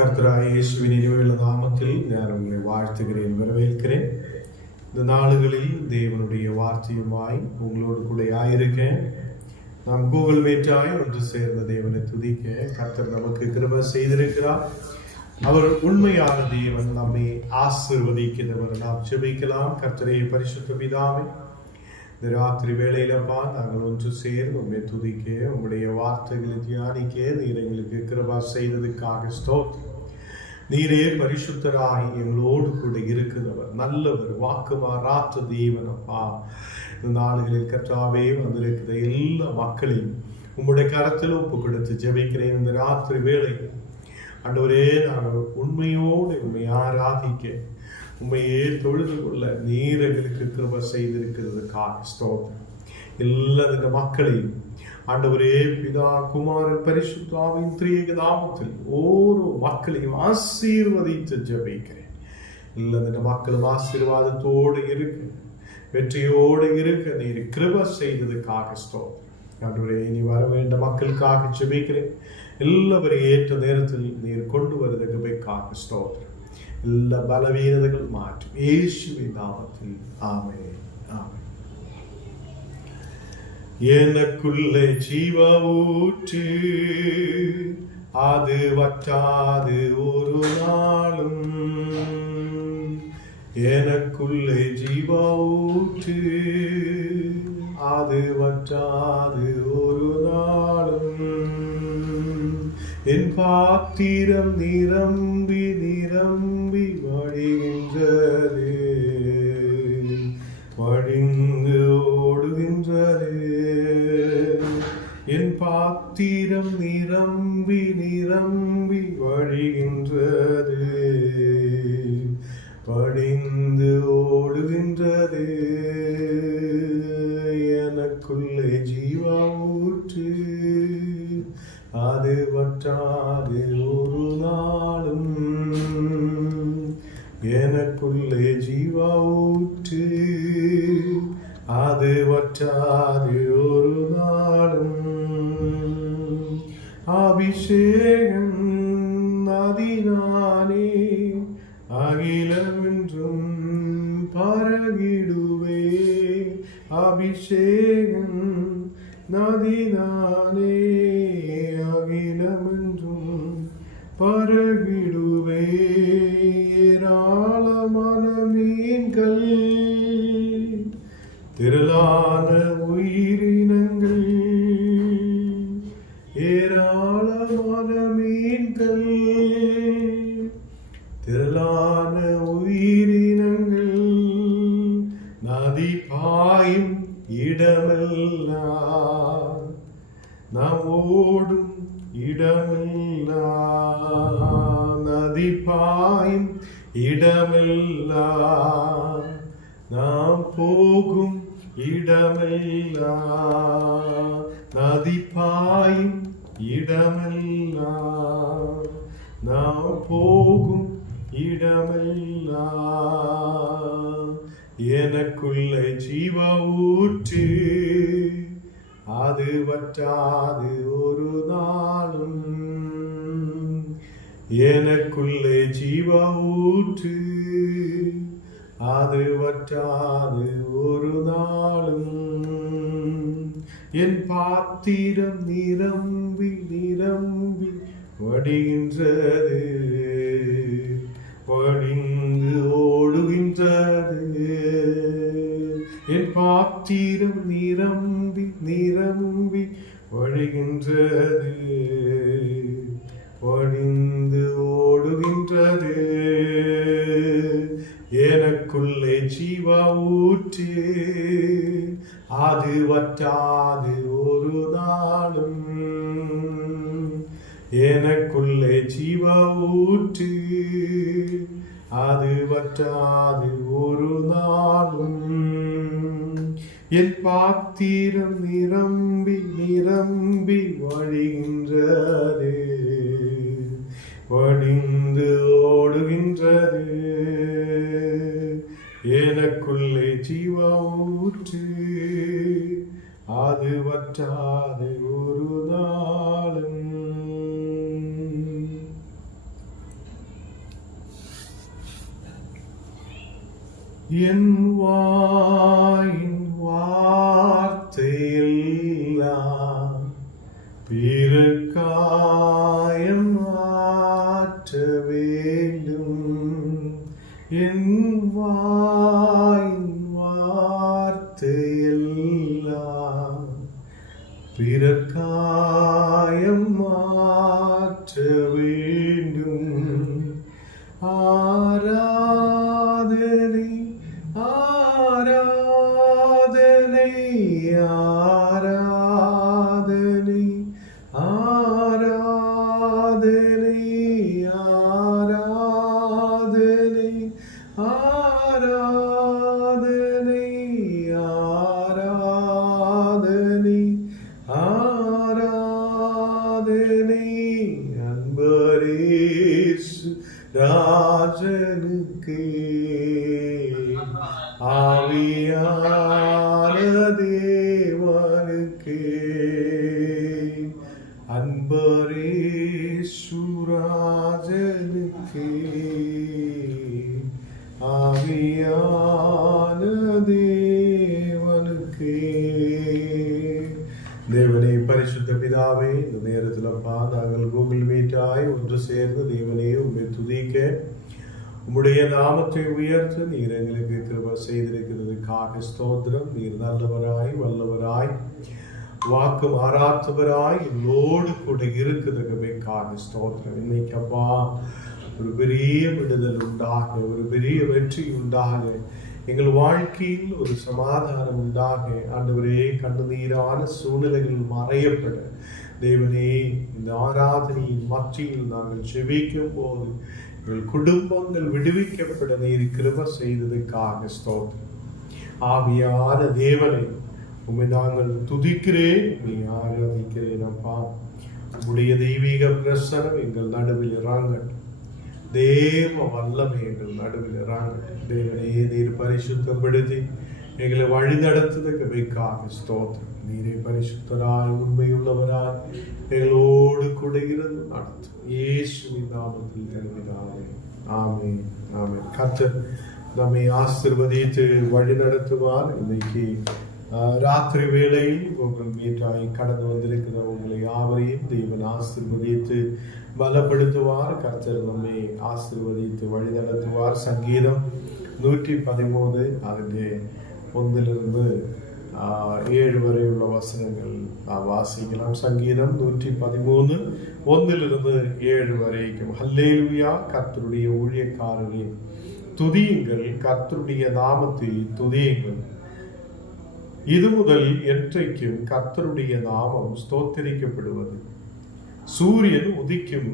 கர்த்தராகிய இயேசுவின் இனிமையுள்ள நாமத்தில் நான் உங்களை வாழ்த்துகிறேன், வரவேற்கிறேன். இந்த நாளுகளில் தேவனுடைய வார்த்தையுமாய் உங்களோடு கூட ஆயிருக்கேன். நாம் கூகுள் மீட்டாய் ஒன்று சேர்ந்த தேவனை துதிக்க கர்த்தர் நமக்கு கிருபை செய்திருக்கிறார். அவர் உண்மையான தேவன், நம்மை ஆசீர்வதிக்கிறவர். நாம் ஜெபிக்கலாம். கர்த்தரே, பரிசுத்த பிதாவே, இந்த ராத்திரி வேளையிலப்பா நாங்கள் ஒன்று சேர்ந்து உண்மை துதிக்க, உங்களுடைய வார்த்தைகளை தியானிக்க நீர் எங்களுக்கு கிருபை செய்ததுக்காக ஸ்தோத்திரம். நீரே பரிசுத்தராய் எங்களோடு கூட இருக்கிறவர், நல்லவர், வாக்கு மாறாத்த தேவனப்பா. இந்த நாடுகளில் கர்த்தாவே வந்திருக்கிற எல்லா மக்களையும் உங்களுடைய கரத்தில் ஒப்பு கொடுத்து ஜெபிக்கிறேன். இந்த ராத்திரி வேளை ஆண்டவரே, நாங்கள் உண்மையோடு உண்மை ஆராதிக்க, உண்மையே தொழுது கொள்ள நீர் எங்களுக்கு கிருபை செய்திருக்கிறதுக்காக ஸ்தோத்திரம். எல்லா இந்த மக்களையும் ஆண்டவரே, பிதா, குமாரன், பரிசுத்த ஆவியின் திரியேக நாமத்தில் ஓரோ மக்களையும் ஆசீர்வதித்து ஜெபிக்கிறேன். எல்லா இந்த மக்களும் ஆசீர்வாதத்தோடு இருக்க, வெற்றியோடு இருக்க நீர் கிருபை செய்ததுக்காக ஸ்தோத்திரம். ஆண்டவரே, இனி வர வேண்ட மக்களுக்காக ஜெபிக்கிறேன். எல்லாவரையும் ஏற்ற நேரத்தில் நீர் கொண்டு வருவதற்காக ஸ்தோத்திரம். எல்லா பலவீனதைகள் மாற்றும் இயேசுவின் நாமத்தில் ஆமென், ஆமென். எனக்குள்ளே ஜீவ ஊற்று, அது வற்றாது ஒரு நாளும். எனக்குள்ளே ஜீவ ஊற்று, அது வற்றாது ஒரு நாளும். என் பாத்திரம் நிரம்பி நிரம்பி வழிகின்றது, வழிந்து ஓடுகின்றது. என் பாத்திரம் நிரம்பி நிரம்பி வழிகின்றது, வழிந்து ஓடுகின்றது. எனக்குள்ளே ஜீவ ஊற்று, அது வற்றாது ஒரு நாளும். எனக்குள்ளே ஜீவ ஊற்று, அது வற்றாது ஒரு நாளும். அபிஷேகம் அதினானே அகிலமென்றும் பரகிடுவே. அபிஷேகம் நதினானே அகிலமென்றும் பரகிடுவே. ஏராளமான மீன்கள், திரளான உயிரினங்கள், ஏராளமான மீன்கள், திரளான உயிரினங்கள், நதி பாயும் இடமெல்லாம், நாம் ஓடும் இடமெல்லாம், நதி பாயும் இடமெல்லாம், நாம் போகும் இடமெல்லாம், நதி பாயும் இடமெல்லாம், நாம் போகும் இடமெல்லாம். எனக்குள்ளே ஜீவ ஊற்று, அது வற்றாது ஒரு நாளும். எனக்குள்ளே ஜீவ ஊற்று, அது வற்றாது ஒரு நாளும். என் பாத்திரம் நிரம்பி நிரம்பி வடிகின்றது, வடிந்து ஓடுகின்றது. என் பாத்திரம் நிரம்பி நிரம்பி வழிகின்றது, வடிந்து ஓடுகின்றது. எனக்குள்ளே ஜீவ ஊற்று, அது வற்றாது ஒரு நாளும். எனக்குள்ளே ஜீவ ஊற்று, அது வற்றாது ஒரு நாளும். என் பாத்திரம் நிரம்பி நிரம்பி வழிகின்றது, வடிந்து ஓடுகின்றது. எனக்குள்ளே ஜீவ ஊற்று, அது வற்றாது ஒரு நாளும். என் வாயின் வார்த்தையெல்லாம் பிறர்க்காயம் ஆற்ற வேண்டும். என் வாயின் வார்த்தையெல்லாம் பிறர்க்காயம் ஆற்ற வேண்டும். ஆராதனை ஆராதனை ஆராதனை ஆராதனை ஆராதனை ஆராதனை ஆராதனை ஆராதனை அன்பரேசு ராஜனுக்கே ஆவியான தேவனுக்கே அன்பரேசு ராஜனுக்கே ஆவியான தேவனுக்கே. தேவனே, பரிசுத்த பிதாவே, இந்த நேரத்தில் நாங்கள் கூகுள் மீட்டாய் ஒன்று சேர்ந்து தேவனே உண்மை துதிக்க, உம்முடைய நாமத்தை உயர்த்த நீர் எங்களுக்கு கிருபை செய்திருக்கிறதுக்காக ஸ்தோத்திரம். நீர் நல்லவராய் வல்லவராய் வாக்கு மாறாத்தவராய் என்னோடு கூட இருக்கிறதுக்காக ஸ்தோத்திரம். இன்னைக்கு அப்பா ஒரு பெரிய விடுதல் உண்டாக, ஒரு பெரிய வெற்றி உண்டாக, எங்கள் வாழ்க்கையில் ஒரு சமாதானம் உண்டாக, ஆண்டவரே கண்ணீரான சூழ்நிலைகள் மறையப்பட தேவனே இந்த ஆராதனையின் மத்தியில் நாங்கள் ஜெபிக்கும் போது எங்கள் குடும்பங்கள் விடுவிக்கப்பட நீர் கிருபை செய்ததுக்காக ஸ்தோத்திரம். ஆவியான தேவனை உம்மை நாங்கள் துதிக்கிறேன், உம்மை ஆராதிக்கிறேன். அப்பா, உம்முடைய தெய்வீக பிரசனம் எங்கள் நடுவில் இறங்கட்டும். தேவ வல்லமை எங்கள் நடுவில் இறங்கட்டும். தேவனே, நீர் பரிசுத்தப்படுத்தி எங்களை வழி நடத்துவதற்காக ஸ்தோத்திரம். நீரே பரிசுத்தராய் உண்மையுள்ளவராய் எங்களோடு கூட இருந்து நடத்தும். இயேசுவின் நாமத்தில் தருகிறாரே. ஆமென், ஆமென். கர்த்தர் நம்மை ஆசீர்வதித்து வழி நடத்துவார். இன்னைக்கு ராத்திரி வேளையில் உங்கள் மீட்டாய் கடந்து வந்திருக்கிற உங்களை யாவரையும் தேவன் ஆசீர்வதித்து பலப்படுத்துவார். கர்த்தர் நம்மை ஆசீர்வதித்து வழி நடத்துவார். சங்கீதம் 113 அதிலே 1 7 வரை உள்ள வசனங்கள் வாசிக்கலாம். சங்கீதம் 113 1 7 வரைக்கும். ஹல்லேலூயா, கர்த்தருடைய ஊழியக்காரரே துதியுங்கள், கர்த்தருடைய நாமத்தை துதியுங்கள். இது முதல் என்றைக்கும் கர்த்தருடைய நாமம் ஸ்தோத்திரிக்கப்படுவது. சூரியன் உதிக்கும்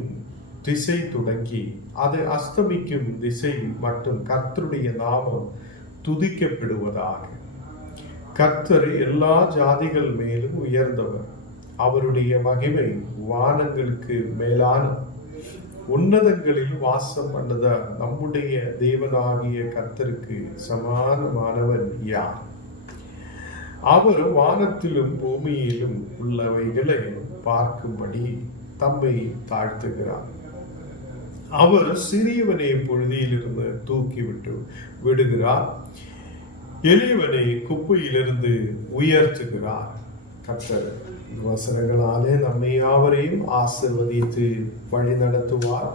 திசை தொடங்கி அது அஸ்தமிக்கும் திசை மட்டும் கர்த்தருடைய நாமம் துதிக்கப்படுவதாக. கர்த்தர் எல்லா ஜாதிகள் மேலும் உயர்ந்தவர். அவருடைய மகிமை வானங்களுக்கு மேலான. உன்னதங்களில் வாசம் பண்ணத நம்முடைய தேவனாகிய கர்த்தருக்கு சமானமானவன் யார்? அவர் வானத்திலும் பூமியிலும் உள்ளவைகளை பார்க்கும்படி தம்மை தாழ்த்துகிறார். அவர் சிறியவனை புழுதியிலிருந்து தூக்கிவிட்டு விடுகிறார், எளியவனை குப்பையிலிருந்து உயர்த்துகிறார். கர்த்தர் வசனங்களாலே நம்மை யாவரையும் ஆசீர்வதித்து வழி நடத்துவார்.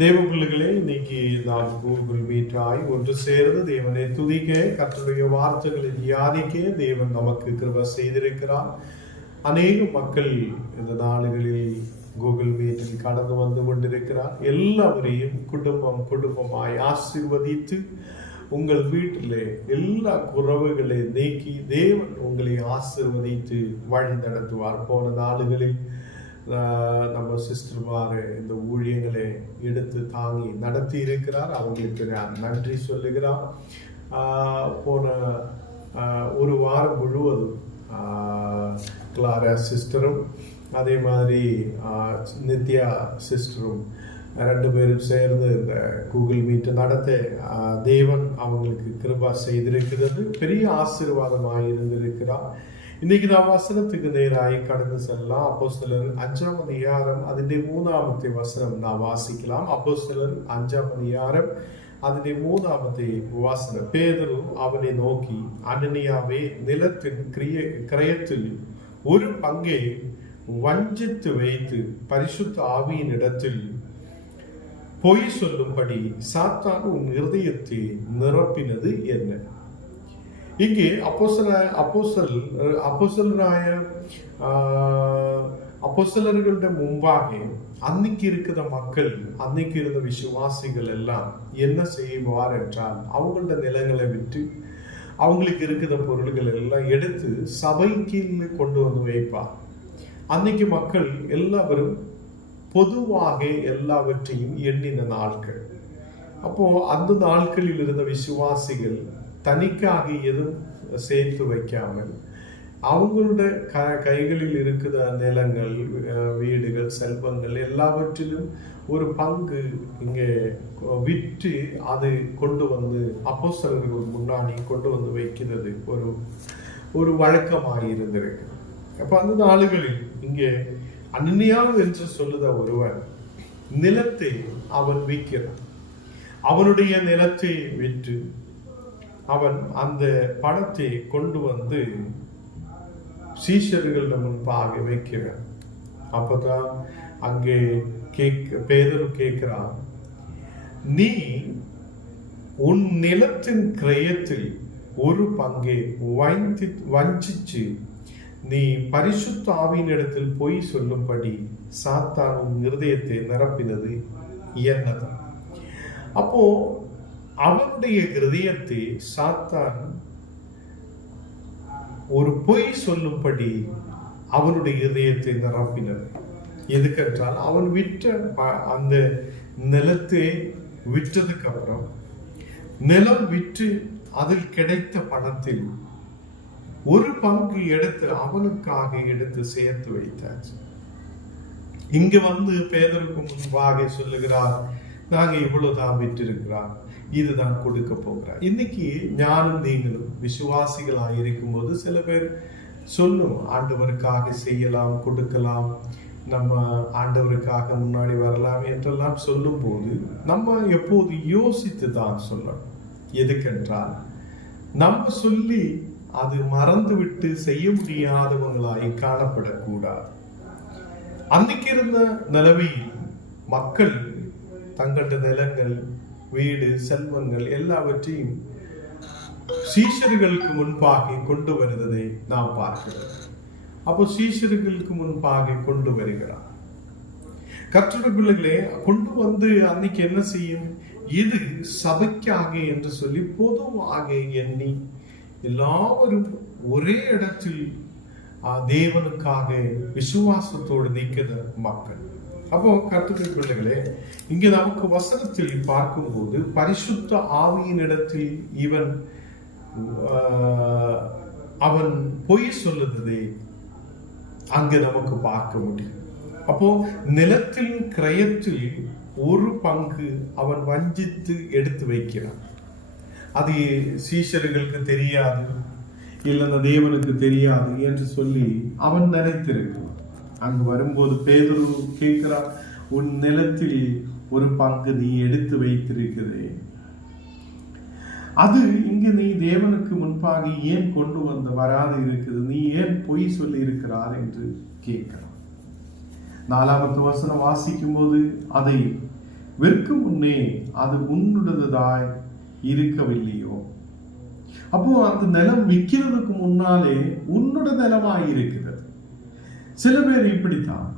தேவ பிள்ளைகளே, இன்னைக்கு நாம் கூகுள் மீட்டாய் ஒன்று சேர்ந்து தேவனை துதிக்க, கர்த்தருடைய வார்த்தைகளை தியானிக்க தேவன் நமக்கு கிருபை செய்திருக்கிறார். அநேக மக்கள் இந்த நாடுகளில் கூகுள் மீட்டில் கடந்து வந்து கொண்டிருக்கிறார். எல்லாவரையும் குடும்பமாய் ஆசீர்வதித்து உங்கள் வீட்டிலே எல்லா குறைவுகளை நீக்கி தேவன் உங்களை ஆசீர்வதித்து வழி நடத்துவார். போன நாடுகளில் நம்ம சிஸ்டர்மார் இந்த ஊழியங்களை எடுத்து தாங்கி நடத்தி இருக்கிறார். அவங்களுக்கு நான் நன்றி சொல்லுகிறார். போன ஒரு வாரம் முழுவதும் கிளாரா சிஸ்டரும் அதே மாதிரி நித்யா சிஸ்டரும் 2 பேரும் சேர்ந்து இந்த கூகுள் மீட் நடத்த தேவன் அவங்களுக்கு கிருபா செய்திருக்கிறது. பெரிய ஆசீர்வாதமாக இருந்திருக்கிறார். இன்னைக்கு நாம் வசனத்துக்கு நேராய் கடந்து செல்லலாம். அப்போஸ்தலர் 5ஆம் அதிகாரம் அதிന്റെ 3ஆவது வசனம் நாம் வாசிக்கலாம். அப்போஸ்தலர் 5ஆம் அதிகாரம் അതിന്റെ 3-ാമത്തെ വസനം, പേതുരു അവനെ നോക്കി, അനനിയാവേ, നിലത്തിൻ ക്രയത്തിൽ ഒരു പങ്കെ வஞ்சித்து வைத்து பரிசுத்த ஆவியினிடத்தில் பொய் சொல்லும்படி சாத்தான் உன் இருதயத்தை நிரப்பினது என்ன? இங்கே அப்போஸ்தலர்களுடைய முன்பாக அன்னைக்கு இருக்கிற மக்கள், அன்னைக்கு இருந்த விசுவாசிகள் எல்லாம் என்ன செய்வார் என்றால், அவங்களோட நிலங்களை விட்டு அவங்களுக்கு இருக்கிற பொருள்கள் எல்லாம் எடுத்து சபைக்கு கொண்டு வந்து வைப்பார். அன்னைக்கு மக்கள் எல்லாரும் பொதுவாக எல்லாவற்றையும் எண்ணின நாட்கள். அப்போ அந்த நாட்களில் இருந்த விசுவாசிகள் தனிக்காக எதுவும் சேர்த்து வைக்காமல் அவங்களோட கைகளில் இருக்கிற நிலங்கள், வீடுகள், செல்வங்கள் எல்லாவற்றிலும் ஒரு பங்கு இங்கே விற்று அது கொண்டு வந்து அப்போஸ்தலர்கள் முன்னாடி கொண்டு வந்து வைக்கிறது ஒரு வழக்கமாக இருந்திருக்கு. அப்ப அந்த நாளுகளில் இங்கே அனனியா என்று சொல்லுத ஒருவன் நிலத்தை அவன் விற்கிறான். அவனுடைய நிலத்தை விற்று அவன் அந்த பணத்தை கொண்டு வந்து சீஷர்களிடம் முன்பாக வைக்கிறான். அப்பதான் அங்கே பேதுரு கேட்கிறான், நீ உன் நிலத்தின் கிரயத்தில் ஒரு பங்கை வஞ்சிச்சு நீ பரிசுத்த ஆவியினிடத்தில் பொய் சொல்லும்படி சாத்தான் உன் இருதயத்தை நிரப்பினது என்னது? அப்போ அவனுடைய இருதயத்தை சாத்தான் ஒரு பொய் சொல்லும்படி அவனுடைய இதயத்தை நிரப்பினர். எதுக்கென்றால், அவன் விற்ற அந்த நிலத்தை விற்றதுக்கு அப்புறம் நிலம் விற்று அதில் கிடைத்த பணத்தில் ஒரு பங்கு எடுத்து அவனுக்காக எடுத்து சேர்த்து வைத்தார். இங்க வந்து பேதருக்கு முன்பாக சொல்லுகிறார், நாங்க இவ்வளவுதான் விற்றிருக்கிறார், இதுதான் கொடுக்க போகிறார். இன்னைக்கு ஞானம் நீங்களும் விசுவாசிகளாக இருக்கும்போது சில பேர் சொல்லும், ஆண்டவருக்காக செய்யலாம், கொடுக்கலாம், நம்ம ஆண்டவருக்காக முன்னாடி வரலாம் என்றெல்லாம் சொல்லும் போது நம்ம எப்போது யோசித்து தான் சொல்லணும். எதுக்கென்றால், நம்ம சொல்லி அது மறந்துவிட்டு செய்ய முடியாதவங்களாய் காணப்படக்கூடாது. அன்னைக்கு இருந்த நிலைமையில் மக்கள் தங்களது நிலங்கள், வீடு, செல்வங்கள் எல்லாவற்றையும் சீஷர்களுக்கு முன்பாக கொண்டு வருவதை நாம் பார்க்கிறோம். அப்போ சீஷர்களுக்கு முன்பாக கொண்டு வருகிறார். கர்த்தருடைய பிள்ளைகளே, கொண்டு வந்து அன்னைக்கு என்ன செய்யும்? இது சபைக்காக என்று சொல்லி பொதுவாக எண்ணி எல்லாரும் ஒரே இடத்தில் தேவனுக்காக விசுவாசத்தோடு நிற்கிற மக்கள். அப்போ கர்த்தருடைய பிள்ளைகளே, இங்க நமக்கு வசனத்தில் பார்க்கும்போது பரிசுத்த ஆவியின் இடத்தில் அவன் பொய் சொல்லுவதை அங்க நமக்கு பார்க்க முடியும். அப்போ நிலத்தின் கிரயத்தில் ஒரு பங்கு அவன் வஞ்சித்து எடுத்து வைக்கிறான். அது சீஷர்களுக்கு தெரியாது, இல்லைன்னா தேவனுக்கு தெரியாது என்று சொல்லி அவன் நினைத்திருக்கிறான். அங்கு வரும்போது பேதுரு கேட்கிறான், உன் நிலத்தில் ஒரு பங்கு நீ எடுத்து வைத்திருக்கிறே, அது இங்கு நீ தேவனுக்கு முன்பாக ஏன் கொண்டு வராது இருக்குது? நீ ஏன் பொய் சொல்லி இருக்கிறார் என்று கேட்கிறான். 4வது வசனம் வாசிக்கும் போது, அதை விற்கும் முன்னே அது உன்னுடையதாய் இருக்கவில்லையோ? அப்போ அந்த நிலம் விற்கிறதுக்கு முன்னாலே உன்னோட நிலமாய் இருக்கிறது. சில பேர் இப்படித்தான்,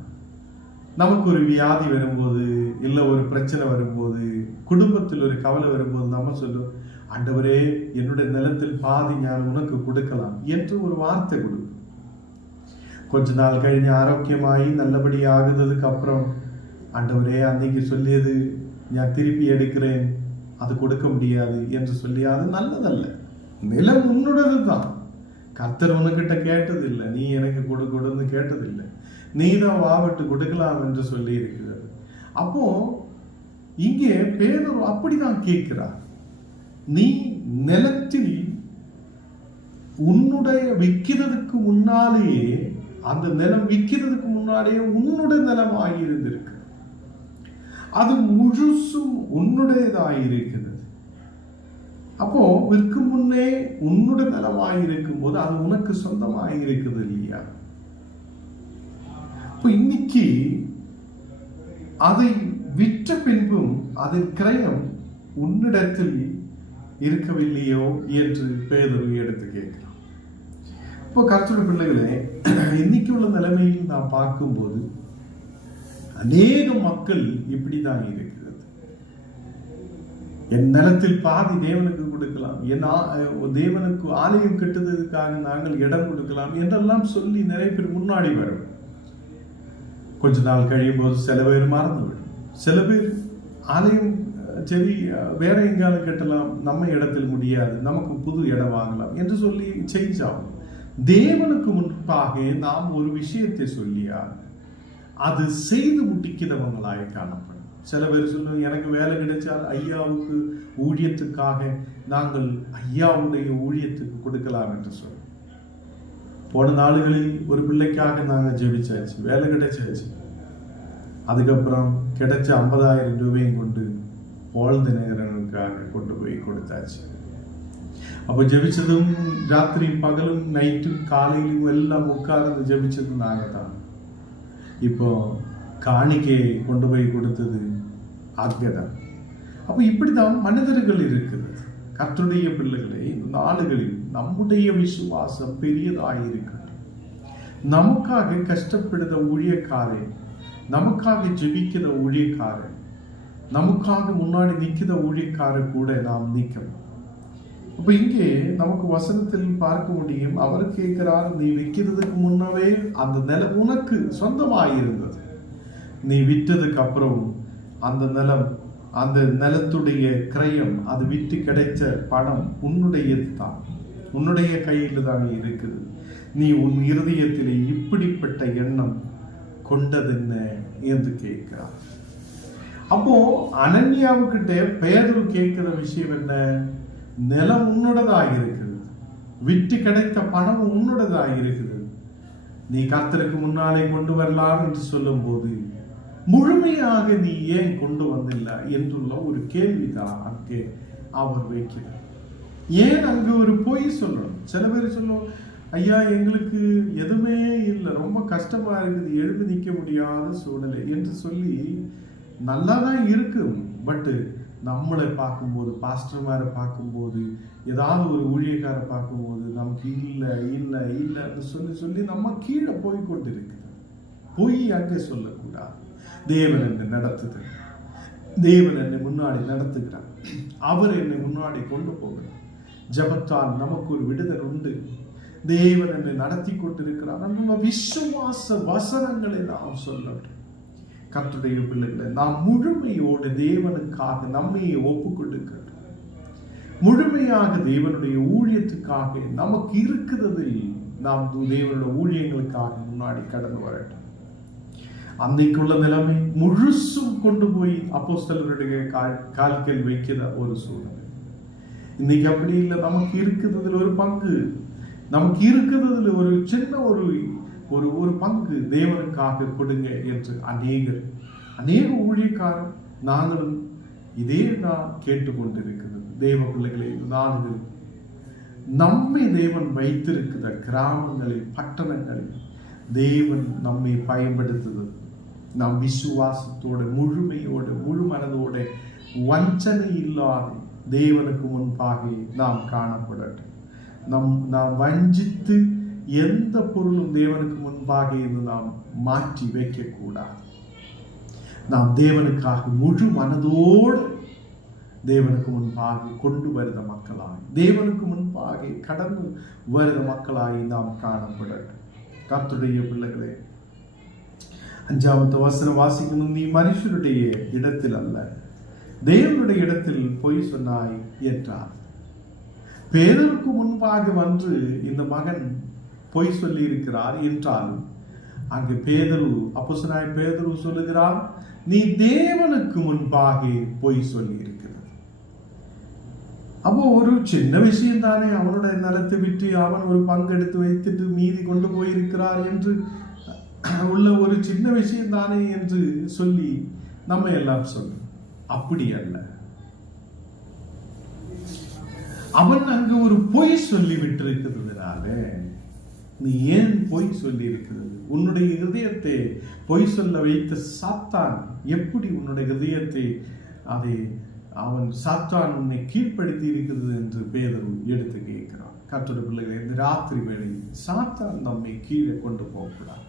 நமக்கு ஒரு வியாதி வரும்போது, இல்லை ஒரு பிரச்சனை வரும்போது, குடும்பத்தில் ஒரு கவலை வரும்போது நம்ம சொல்லுவோம், ஆண்டவரே, என்னுடைய நிலத்தில் பாதி நான் உனக்கு கொடுக்கலாம் என்று ஒரு வார்த்தை கொடுக்கும். கொஞ்ச நாள் கழிஞ்சு ஆரோக்கியமாயி நல்லபடி ஆகுறதுக்கு அப்புறம், ஆண்டவரே, அன்னைக்கு சொல்லியது நான் திருப்பி எடுக்கிறேன், அது கொடுக்க முடியாது என்று சொல்லி, அது நல்லதல்ல. நிலம் உன்னுடையது தான். கர்த்தர் உனக்கிட்ட கேட்டது இல்லை, நீ எனக்கு கொடுன்னு கேட்டதில்லை, நீ தான் வாவிட்டு கொடுக்கலாம் என்று சொல்லி இருக்கிறது. அப்போ இங்கே பேதுரு அப்படிதான் கேட்கிறார், நீ நிலத்தில் உன்னுடைய விற்கிறதுக்கு முன்னாலேயே, அந்த நிலம் விற்கிறதுக்கு முன்னாலேயே உன்னுடைய நிலம் ஆகியிருந்திருக்கு, அது முழுசும் உன்னுடையதாயிருக்கிறது. அப்போ விற்கும் முன்னே உன்னுடைய நிலமாய் இருக்கும் போது அது உனக்கு சொந்தமாக இருக்குது இல்லையா? இப்போ இன்னைக்கு அதை விற்ற பின்பும் அதன் கிரயம் உன்னிடத்தில் இருக்கவில்லையோ என்று பேதுரு எடுத்து கேட்கிறான். இப்போ கர்த்தருடைய பிள்ளைகளே, இன்னைக்கு உள்ள நிலைமையில் நாம் பார்க்கும்போது அநேக மக்கள் இப்படிதான் இருக்கிறது. என் நிலத்தில் பாதி தேவனுக்கு கொடுக்கலாம், என் தேவனுக்கு ஆலயம் கட்டுவதற்காக நாங்கள் இடம் கொடுக்கலாம் என்றெல்லாம் சொல்லி நிறைய பேர் முன்னாடி வரும். கொஞ்ச நாள் கழியும் போது சில பேர் மறந்துவிடும். சில பேர் ஆலயம் சரி வேற எங்காலும் கட்டலாம், நம்ம இடத்தில் முடியாது, நமக்கு புது இடம் வாங்கலாம் என்று சொல்லி சேஞ்ச் ஆகும். தேவனுக்கு முன்பாக நாம் ஒரு விஷயத்தை சொல்லியால் அது செய்து முடிக்கிறவங்களாய் காணப்படும். சில பேர் சொல்லுவாங்க, எனக்கு வேலை கிடைச்சால் ஐயாவுக்கு ஊழியத்துக்காக நாங்கள் ஐயாவுடைய ஊழியத்துக்கு கொடுக்கலாம் என்று சொல்லுவோம். போன நாடுகளில் ஒரு பிள்ளைக்காக நாங்கள் ஜெபிச்சாச்சு, வேலை கிடைச்சாச்சு. அதுக்கப்புறம் கிடைச்ச 50,000 ரூபாயும் கொண்டு பால் தினகரனுக்காக கொண்டு போய் கொடுத்தாச்சு. அப்போ ஜெபிச்சதும் ராத்திரி பகலும் நைட்டும் காலையிலும் எல்லாம் உட்கார்ந்து ஜெபிச்சதும் நாங்கள் தான். இப்போ காணிக்கை கொண்டு போய் கொடுத்தது ஆத்யதான். அப்போ இப்படிதான் மனிதர்கள் இருக்கிறது. கர்த்தருடைய பிள்ளைகளை இந்த நாடுகளில் நம்முடைய விசுவாசம் பெரியதாக இருக்கட்டும். நமக்காக கஷ்டப்படுத ஊழியக்காரன், நமக்காக ஜெபிக்கிற ஊழியக்காரன், நமக்காக முன்னாடி நிற்கிற ஊழியக்காரர் கூட நாம் நீக்கணும். அப்ப இங்கே நமக்கு வசனத்தில் பார்க்க முடியும், அவர் கேட்கிறார், நீ விற்கிறதுக்கு முன்னவே அந்த நிலம் உனக்கு சொந்தமாயிருந்தது, நீ விற்றதுக்கு அப்புறம் அந்த நிலம், அந்த நிலத்துடைய கிரயம், அது விட்டு கிடைச்ச பணம் உன்னுடையது தான், உன்னுடைய கையில் தான் இருக்குது. நீ உன் இருதயத்திலே இப்படிப்பட்ட எண்ணம் கொண்டதென்ன என்று கேட்கிறார். அப்போ அனன்யாவுக்கிட்ட பேதுரு கேட்கிற விஷயம் என்ன? நிலம் உன்னோடதாக இருக்குது, விட்டு கிடைத்த பணம் உன்னோடதாக இருக்குது, நீ கர்த்தருக்கு முன்னாலே கொண்டு வரலாம் என்று சொல்லும் போது முழுமையாக நீ ஏன் கொண்டு வந்தில்லை என்றுள்ள ஒரு கேள்விதான் அங்கே அவர் வைக்கிறார். ஏன் அங்கு ஒரு பொய் சொல்லணும்? சில பேர் சொல்லுவோம், ஐயா எங்களுக்கு எதுவுமே இல்லை, ரொம்ப கஷ்டமா இருக்குது, எழுந்து நிற்க முடியாத சூழ்நிலை என்று சொல்லி நல்லா தான் இருக்கும். பட்டு நம்மளை பார்க்கும்போது, பாஸ்டர்மாரை பார்க்கும்போது, ஏதாவது ஒரு ஊழியக்காரை பார்க்கும்போது நமக்கு இல்லை இல்லை இல்லைன்னு சொல்லி சொல்லி நம்ம கீழே போய் கொண்டு இருக்குது. பொய் அங்கே சொல்லக்கூடாது. தேவன் என்னை நடத்துது, தேவன் என்னை முன்னாடி நடத்துகிறார், அவர் என்னை முன்னாடி கொண்டு போகிறார், ஜபத்தால் நமக்கு ஒரு விடுதல் உண்டு, தேவன் என்னை நடத்தி கொண்டிருக்கிறார். நம்ம விசுவாச வசனங்களை நாம் சொல்லட்டும். கர்த்தருடைய பிள்ளைகளை நாம் முழுமையோடு தேவனுக்காக நம்மையே ஒப்பு கொடுக்கட்டும். முழுமையாக தேவனுடைய ஊழியத்துக்காக நமக்கு இருக்கிறதில் நாம் தேவனுடைய ஊழியங்களுக்காக முன்னாடி கடந்து வரட்டும். அன்னைக்குள்ள நிலைமை முழுசும் கொண்டு போய் அப்போஸ்தலருடைய கால்கள் வைக்கிற ஒரு சூழ்நிலை. இன்னைக்கு அப்படி இல்லை. நமக்கு இருக்கிறதுல ஒரு பங்கு, நமக்கு இருக்கிறதுல ஒரு சின்ன ஒரு பங்கு தேவனுக்காக கொடுங்க என்று அநேக ஊழியக்காரர் நாங்களும் இதே தான் கேட்டுக்கொண்டிருக்கிறது. தேவ பிள்ளைகளை நாடுகள் நம்மை தேவன் வைத்திருக்கிற கிராமங்களில், பட்டணங்களில் தேவன் நம்மை பயன்படுத்துது. நாம் விசுவாசத்தோட, முழுமையோட, முழு மனதோட, வஞ்சனை இல்லாத தேவனுக்கு முன்பாக நாம் காணப்படட்டும். நாம் வஞ்சித்து எந்த பொருளும் தேவனுக்கு முன்பாக இருந்து நாம் மாற்றி வைக்க கூடாது. நாம் தேவனுக்காக முழு மனதோடு தேவனுக்கு முன்பாக கொண்டு வருத மக்களாய், தேவனுக்கு முன்பாக கடந்து வருத மக்களாய் நாம் காணப்படட்டும். கர்த்தருடைய பிள்ளைகளே, 5வது வசனம் வாசிக்கணும். நீ மனுஷனுடைய இடத்தில் அல்ல, தேவனுடைய இடத்தில் பொய் சொன்னாய் என்றார். பேதருக்கு முன்பாக வந்து இந்த மகன் பொய் சொல்லி இருக்கிறார் என்றாலும் அங்கு பேதுரு, அப்போஸ்தலனாகிய பேதுரு சொல்லுகிறார், நீ தேவனுக்கு முன்பாக பொய் சொல்லி இருக்கிறார். அப்போ ஒரு சின்ன விஷயம் தானே, அவனுடைய நிலத்தை விட்டு அவன் ஒரு பங்கெடுத்து வைத்துட்டு மீதி கொண்டு போயிருக்கிறார் என்று உள்ள ஒரு சின்ன விஷயம் தானே என்று சொல்லி நம்ம எல்லாம் சொல்லும். அப்படி அல்ல. அவன் அங்கு ஒரு பொய் சொல்லி விட்டிருக்கிறதுனால நீ ஏன் பொய் சொல்லி இருக்கிறது? உன்னுடைய இதயத்தை பொய் சொல்ல வைத்த சாத்தான் எப்படி உன்னுடைய இதயத்தை அவன் சாத்தான் உன்னை கீழ்ப்படுத்தி இருக்கிறது என்று பேதுரு எடுத்து கேட்கிறான். கர்த்தருடைய பிள்ளைகளை, இந்த ராத்திரி வேளையில் சாத்தான் நம்மை கீழே கொண்டு போகக்கூடாது.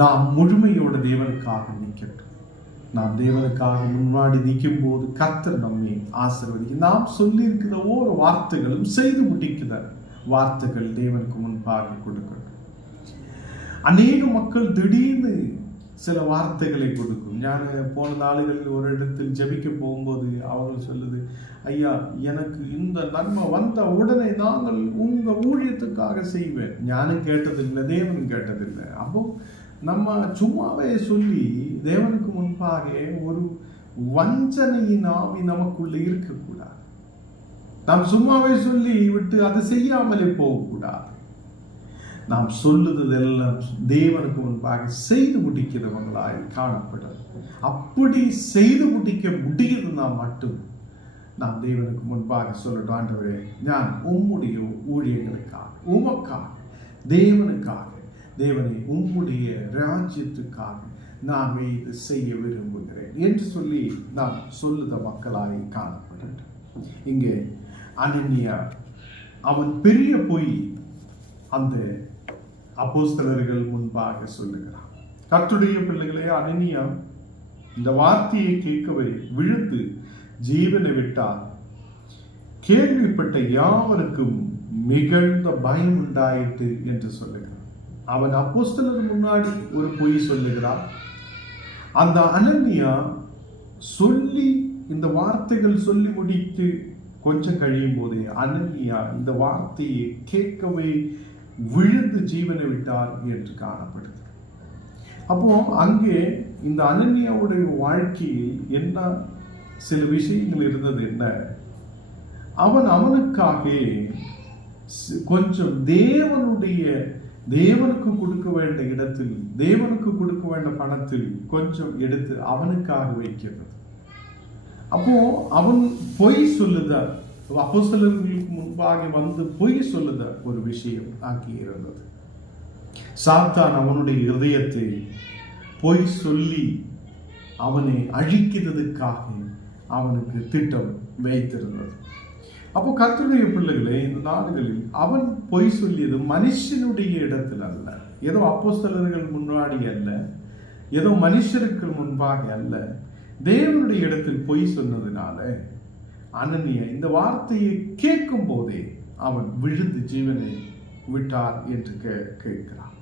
நாம் முழுமையோட தேவனுக்காக நிற்கட்டும். நாம் தேவனுக்காக முன்னாடி நிற்கும் போது கர்த்தர் நம்மை ஆசீர்வதிக்க. நாம் சொல்லி இருக்கிற ஒவ்வொரு வார்த்தைகளும் செய்து முடிக்கிற வார்த்தைகள் தேவனுக்கு முன்பாக கொடுக்கணும். அநேக மக்கள் திடீர்னு சில வார்த்தைகளை கொடுக்கும். நான் போன நாளுகளில் ஒரு இடத்தில் ஜெபிக்க போகும்போது அவர்கள் சொல்லுது, ஐயா, எனக்கு இந்த நன்மை வந்த உடனே நாங்கள் உங்க ஊழியத்துக்காக செய்வேன். ஞானம் கேட்டதில்லை, தேவன் கேட்டதில்லை. அப்போ நம்ம சும்மாவே சொல்லி தேவனுக்கு முன்பாக ஒரு வஞ்சனையின் ஆவி நமக்குள்ள இருக்கக்கூடாது. நாம் சும்மாவே சொல்லி விட்டு அதை செய்யாமலே போகக்கூடாது. நாம் சொல்லுதெல்லாம் தேவனுக்கு முன்பாக செய்து முடிக்கிறவங்களாய் காணப்படும். அப்படி செய்து முடிக்க முடியுதுன்னா மட்டும் நாம் தேவனுக்கு முன்பாக சொல்லட்டும், ஆண்டவரே, நான் உம்முடைய ஊழியங்களுக்காக, உமக்காக, தேவனுக்காக, தேவனை உம்முடைய ராஜ்யத்துக்காக நான் இது செய்ய விரும்புகிறேன் என்று சொல்லி நாம் சொல்லுத மக்களாய் காணப்படும். இங்கே அனனியா அவன் பெரிய பொய் அந்த அப்போஸ்தலர்கள் முன்பாக சொல்லுகிறான். கர்த்தருடைய பிள்ளைகளே, அனனியா இந்த வார்த்தையை கேட்கவே விழுந்து ஜீவனை விட்டார். கேள்விப்பட்ட யாவருக்கும் மிகுந்த பயம் உண்டாயிற்று என்று சொல்லுகிறான். அவன் அப்போஸ்தலர் முன்னாடி ஒரு பொய் சொல்லுகிறான். அந்த அனனியா சொல்லி இந்த வார்த்தைகள் சொல்லி முடித்து கொஞ்சம் கழியும் போதே அனனியா இந்த வார்த்தையை கேட்கவே விழுந்து ஜீவனை விட்டார் என்று காணப்படுது. அப்போ அங்கே இந்த அனனியாவுடைய வாழ்க்கையில் என்ன சில விஷயங்கள் இருந்தது. என்ன, அவனுக்காக கொஞ்சம் தேவனுக்கு கொடுக்க வேண்டிய இடத்தில், தேவனுக்கு கொடுக்க வேண்டிய பணத்தில் கொஞ்சம் எடுத்து அவனுக்காக வைக்கிறது. அப்போ அவன் பொய் சொல்லுத, அப்போஸ்தலர்களுக்கு முன்பாக வந்து பொய் சொல்லுத ஒரு விஷயம் ஆக்கி இருந்தது. சாத்தான் அவனுடைய இதயத்தை பொய் சொல்லி அவனை அழிக்கிறதுக்காக அவனுக்கு திட்டம் வைத்திருந்தது. அப்போ கர்த்தருடைய பிள்ளைகளே, இந்த நாடுகளில் அவன் பொய் சொல்லியது மனுஷனுடைய இடத்தில் அல்ல, ஏதோ அப்போஸ்தலர்கள் முன்னாடி அல்ல, ஏதோ மனுஷருக்கு முன்பாக அல்ல, தேவனுடைய இடத்தில் பொய் சொன்னதுனால அனனியா இந்த வார்த்தையை கேட்கும் போதே அவன் விழுந்து ஜீவனை விட்டார் என்று கேட்கிறான்.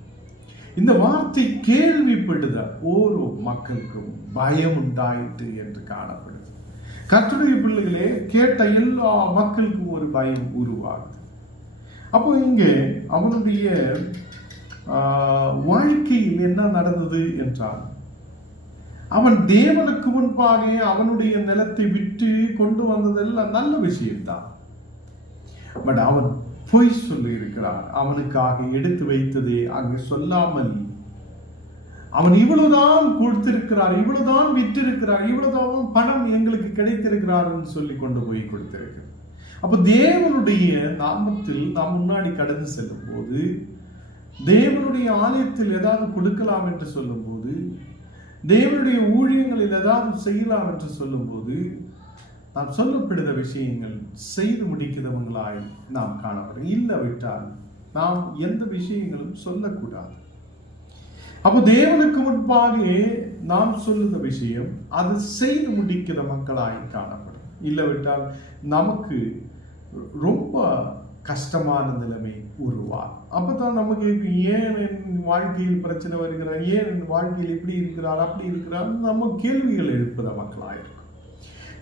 இந்த வார்த்தை கேள்விப்படுத ஓரோ மக்களுக்கும் பயம் உண்டாயிற்று என்று காணப்படுது. கர்த்தருடைய பிள்ளைகளே, கேட்ட எல்லா மக்களுக்கும் ஒரு பயம் உருவாகுது. அப்போ இங்கே அவனுடைய வாழ்க்கையில் என்ன நடந்தது என்றால், அவன் தேவனுக்கு முன்பாக அவனுடைய நிலத்தை விட்டு கொண்டு வந்ததெல்லாம் நல்ல விஷயம்தான். பட் அவன் பொய் சொல்லி இருக்கிறான். அவனுக்காக எடுத்து வைத்ததே அங்கு சொல்லாமல் அவன் இவ்வளவுதான் கொடுத்திருக்கிறார், இவ்வளவுதான் விற்றிருக்கிறார், இவ்வளவுதான் பணம் எங்களுக்கு கிடைத்திருக்கிறார் என்று சொல்லி கொண்டு போய் கொடுத்திருக்கிறார். அப்ப தேவனுடைய நாமத்தில் நாம் முன்னாடி கடந்து செல்லும் போது, தேவனுடைய ஆலயத்தில் ஏதாவது கொடுக்கலாம் என்று சொல்லும் போது, தேவனுடைய ஊழியங்களில் ஏதாவது செய்யலாம் என்று சொல்லும் போது, நாம் சொல்லப்படுகிற விஷயங்கள் செய்து முடிக்கிறவங்களாய் நாம் காணப்படும். இல்லை விட்டால் நாம் எந்த விஷயங்களும் சொல்லக்கூடாது. அப்போ தேவனுக்கு முன்பாக நாம் சொல்லுற விஷயம் அது செய்து முடிக்கிற மக்களாய் காணப்படும். இல்லை விட்டால் நமக்கு ரொம்ப கஷ்டமான நிலைமை உருவாகும். அப்பதான் நமக்கு ஏன் என் வாழ்க்கையில் பிரச்சனை வருகிறார், ஏன் என் வாழ்க்கையில் இப்படி இருக்கிறார், அப்படி இருக்கிறார், நம்ம கேள்விகள் எழுப்புற மக்களாயிருக்கும்.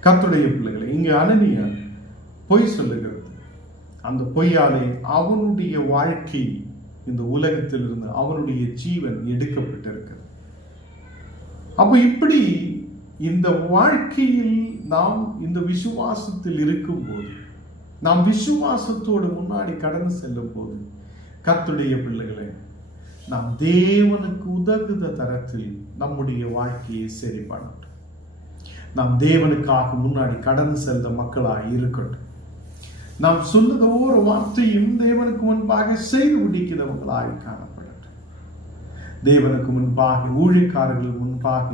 கர்த்தருடைய பிள்ளைகளை, இங்க அனனியா பொய் சொல்லுகிறது. அந்த பொய்யாலே அவனுடைய வாழ்க்கை இந்த உலகத்தில் இருந்து அவனுடைய ஜீவன் எடுக்கப்பட்டிருக்கிறது. அப்ப இப்படி இந்த வாழ்க்கையில் நாம் இந்த விசுவாசத்தில் இருக்கும் போது, நாம் விசுவாசத்தோடு முன்னாடி கடந்து செல்லும் போது, கர்த்தருடைய பிள்ளைகளை, நாம் தேவனுக்கு உதகுத தரத்தில் நம்முடைய வாழ்க்கையை சரி பண்ணட்டும். நாம் தேவனுக்காக முன்னாடி கடந்து செல்ல மக்களாய் இருக்கட்டும். நாம் சொல்லுத ஒவ்வொரு வார்த்தையும் தேவனுக்கு முன்பாக செய்து முடிக்கிறவங்களாய் காணப்படட்டும். தேவனுக்கு முன்பாக, ஊழியக்காரர்கள் முன்பாக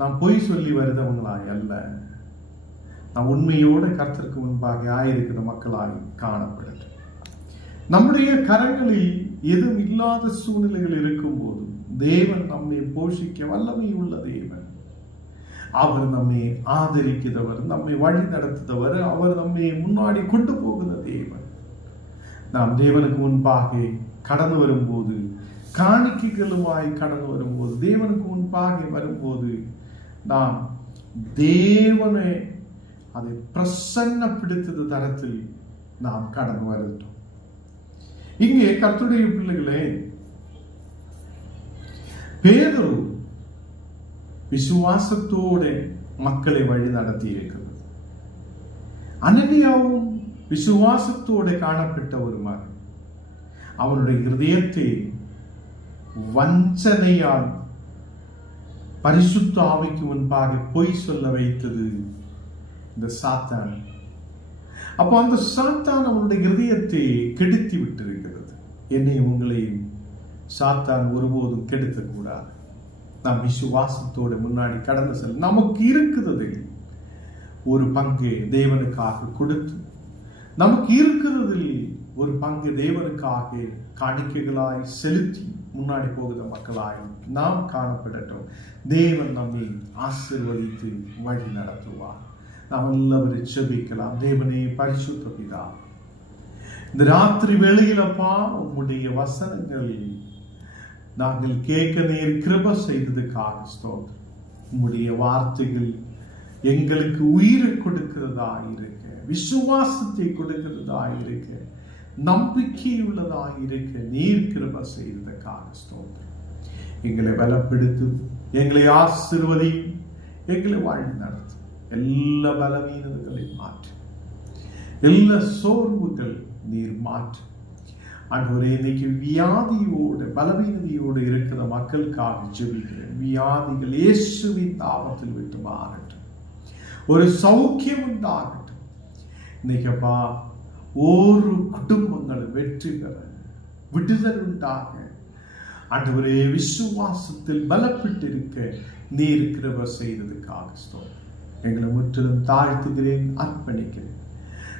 நாம் பொய் சொல்லி வருதவங்களாய் அல்ல, நாம் உண்மையோட கர்த்தருக்கு முன்பாக ஆயிருக்கிற மக்களாய் காணப்படட்டும். நம்முடைய கரங்களில் எதுவும் இல்லாத சூழ்நிலைகள் இருக்கும் போது தேவன் நம்மை போஷிக்க வல்லமை உள்ள தேவன். அவர் நம்மை ஆதரிக்கிறவர், நம்மை வழி நடத்துகிறவர், அவர் நம்மை முன்னாடி கொண்டு போகிற தேவன். நாம் தேவனுக்கு முன்பாக கடந்து வரும்போது, காணிக்கைகளுமாய் கடந்து வரும்போது, தேவனுக்கு முன்பாக வரும்போது நாம் தேவனை அதை பிரசன்னப்படுத்துகிற தரத்தில் நாம் கடந்து வருகிறோம். இங்கே கர்த்தருடைய பிள்ளைகளே, பேதுரு விசுவாசத்தோட மக்களை வழி நடத்தி இருக்கிறது. அனனியாவும் விசுவாசத்தோட காணப்பட்ட ஒரு மகன். அவனுடைய இருதயத்தை வஞ்சனையால் பரிசுத்த ஆவிக்கு முன்பாக பொய் சொல்ல வைத்தது இந்த சாத்தான். அப்போ அந்த சாத்தான் அவனுடைய இருதயத்தை கெடுத்தி விட்டிருக்கிறது. என்னை உங்களையும் சாத்தான் ஒருபோதும் கெடுக்கக்கூடாது. நாம் விசுவாசத்தோடு முன்னாடி கடந்து செல்ல, நமக்கு இருக்கிறது ஒரு பங்கு தேவனுக்காக கொடுத்து, நமக்கு இருக்கிறதில் ஒரு பங்கு தேவனுக்காக காணிக்கைகளாய் செலுத்தி முன்னாடி போகிற மக்களாய் நாம் காணப்படட்டும். தேவன் நம்மை ஆசீர்வதித்து வழி நடத்துவார். நாம் எல்லாவரும் ஜெபிக்கலாம். தேவனே, பரிசுத்த பிதா, இந்த ராத்திரி வேளையிலப்பா உம்முடைய வசனங்கள் நாங்கள் கேட்க நீர் கிருபை செய்ததுக்காக ஸ்தோத்திரம். உம்முடைய வார்த்தைகள் எங்களுக்கு உயிரை கொடுக்கிறதா இருக்க, விசுவாசத்தை கொடுக்கிறதா இருக்க, நம்பிக்கையுள்ளதா இருக்க நீர் கிருபை செய்ததுக்காக ஸ்தோத்திரம். எங்களை பலப்படுத்தும், எங்களை ஆசீர்வதியும், எங்களை வழி நடத்தும். எல்லா பலவீனங்களை மாற்று, எல்லா சோர்வுகள் நீர் மாற்று. ஆண்டவரே, இன்னைக்கு வியாதியோடு பலவீனதையோடு இருக்கிற மக்களுக்காக ஜெபிக்கிறேன். வியாதிகள் இயேசுவின் நாமத்தில் விட்டு மாறட்டும். ஒரு சௌக்கியம் உண்டாகட்டும். இன்னைக்கப்பா ஒரு குடும்பங்கள் வெற்றி பெற, விடுதல் உண்டாக ஆண்டவரே விசுவாசத்தில் பலப்பட்டிருக்க நீர் கிருபை செய்ததுக்காக ஸ்தோத்திரம். எங்களை முற்றிலும் தாழ்த்துகிறேன், அர்ப்பணிக்கிறேன்.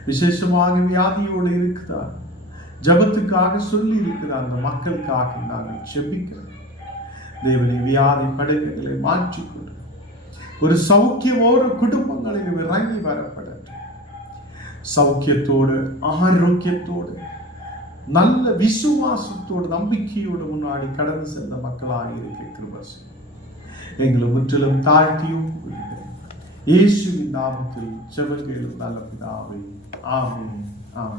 விசேஷமாக வியாதியோடு இருக்கிறார், ஜபத்துக்காக சொல்லி இருக்கிற அந்த மக்களுக்காக நாங்கள் ஜெபிக்கிறோம். தேவனை வியாதி படுகைகளை மாற்றிக்கொண்டு ஒரு சௌக்கியம் ஒரு குடும்பங்களில் இறங்கி வரப்படட்டும். சௌக்கியத்தோடு, ஆரோக்கியத்தோடு, நல்ல விசுவாசத்தோடு, நம்பிக்கையோடு முன்னாடி கடந்து சென்ற மக்களாக இருக்க கிருபை செய்யும். எங்களை முற்றிலும் தாழ்த்தியும் இயேசுவின் நாமத்தில் ஜெபங்களும் நல்ல பிதாவே, ஆமென். ஆமென்.